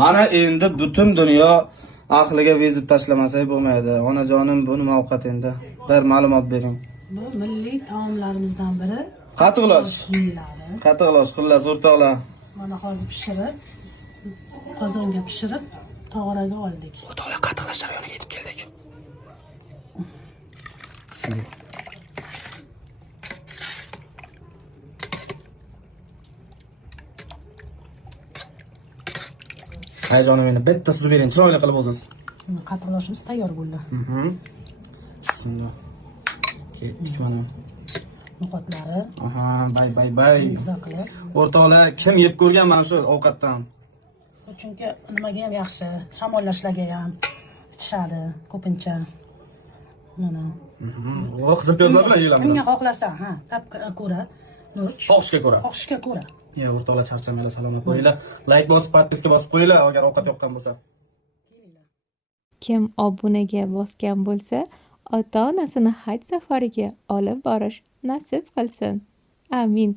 Mana endi butun dunyo aqliga vizit tashlamasak bo'lmaydi. Onajonim bu nima ovqat endi? Bir ma'lumot bering. Bu milliy taomlarimizdan biri. Qatiqlash. Yillari. Qatiqlash, xullas o'rtoqlar. Mana hozir pishirib, qozonga pishirib, tog'oraga oldik. O'rtoqlar, qatiqlash jarayoniga yetib keldik. Hayajonim meni bitta suzib bering, chiroyli qilib o'ziz. Qatiqlashimiz tayyor bo'ldi. Bismillah. Ketdik mana. No'xatlari. Aha, bay. Zaqlar. O'rtoqlar, kim yeb ko'rgan mana shu ovqatdan? Chunki nimaga ham yaxshi, shamollashlarga ham ichishadi ko'pincha. Mana. O, qizil piyozlar bilan yeyiladi. Kimga xohlasa, ha, tapga ko'ra, Nurch. Xohishga ko'ra. Xohishga ko'ra. Ya, o'rtoqlar, charchamanglar, salomat bo'linglar. Like bosib, podpiska bosib qo'yinglar agar ovqat yoqqan bo'lsa. Kim obunaga bosgan bo'lsa, ota-onasini haj safariga olib borish nasib qilsin. Amin.